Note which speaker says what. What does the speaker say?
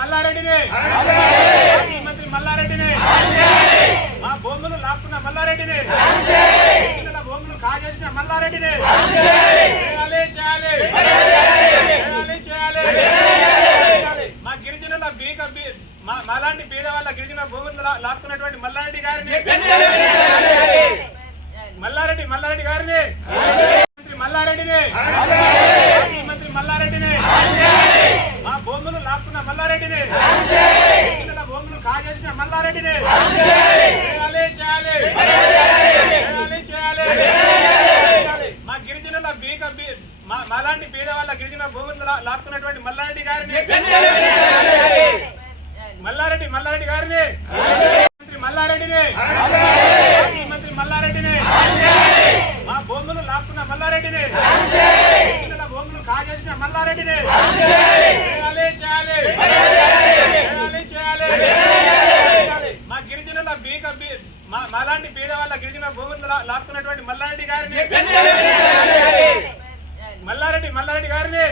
Speaker 1: మల్లారెడ్డిని. మంత్రి మల్లారెడ్డిని. మా భూములు లాక్కున్న మల్లారెడ్డిని. భూములు కాజేసిన మల్లారెడ్డిని. చేయాలి చేయాలి. చేయాలి చేయాలి. మా గిరిజనుల బీక బీ- మా- మాలాంటి పేద వాళ్ళ గిరిజన భూములు లాక్కున్నటువంటి మల్లారెడ్డి గారిని. మల్లారెడ్డి మల్లారెడ్డి గారిని. మంత్రి మల్లారెడ్డిని మాజీ మంత్రి మల్లారెడ్డిని మా దాక్కున్న మల్లారెడ్డిని. గిరిజనుల భూములు కాజేసిన మల్లారెడ్డిని. చేయాలి చేయాలి. చేయాలి చేయాలి. మా గిరిజనుల బీక మాలాంటి పేద వాళ్ళ గిరిజన భూములు లాక్కున్నటువంటి మల్లారెడ్డి గారిని. మల్లారెడ్డి మల్లారెడ్డి గారిని. మంత్రి మల్లారెడ్డిని. మంత్రి మల్లారెడ్డిని. మా భూములు లాక్కున్న మల్లారెడ్డిని. భూములు కాజేసిన మల్లారెడ్డిని. మలాంటి పేదవాళ్ళ గిరిజన భూములు లాక్కున్నటువంటి మల్లారెడ్డి గారిని. మల్లారెడ్డి మల్లారెడ్డి గారిని.